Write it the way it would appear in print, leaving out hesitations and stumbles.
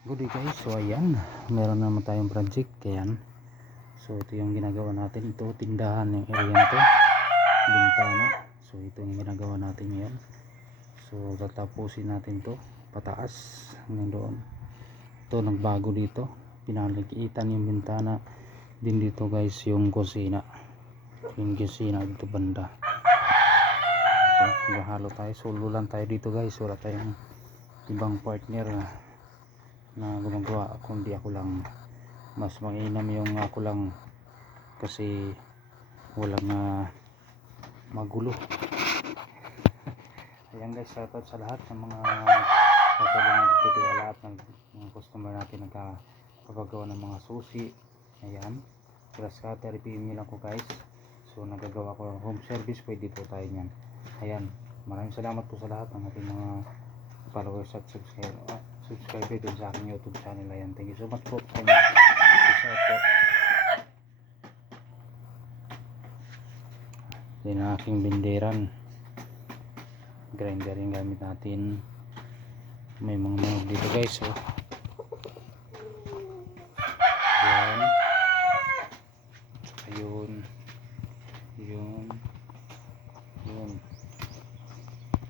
Good day guys, so ayan, meron naman tayong project. Ayan, so ito yung ginagawa natin. Ito tindahan yung area na to, bintana. So ito yung ginagawa natin ngayon. So tatapusin natin to pataas hanggang doon. Ito nagbago dito, pinalikitan yung bintana din dito guys. Yung kusina dito banda. So halo tayo, solo lang tayo dito guys, wala tayong ibang partner na gumagawa, kundi ako lang. Mas mainam yung ako lang kasi walang magulo. Ayan guys, shoutout sa lahat ng mga patuloy na nagtitiwala at ng mga customer natin nagkakagawa ng mga susi. Ayan, grass cutter, PM lang ko guys. So nagagawa ko home service, pwede po tayo nyan. Ayan, maraming salamat po sa lahat ng ating mga followers at subscriber din sa aking YouTube channel. Ayan, thank you so much po sa inyo. Yan ang aking binderan, grinder yung gamit natin. May mga manog dito guys. So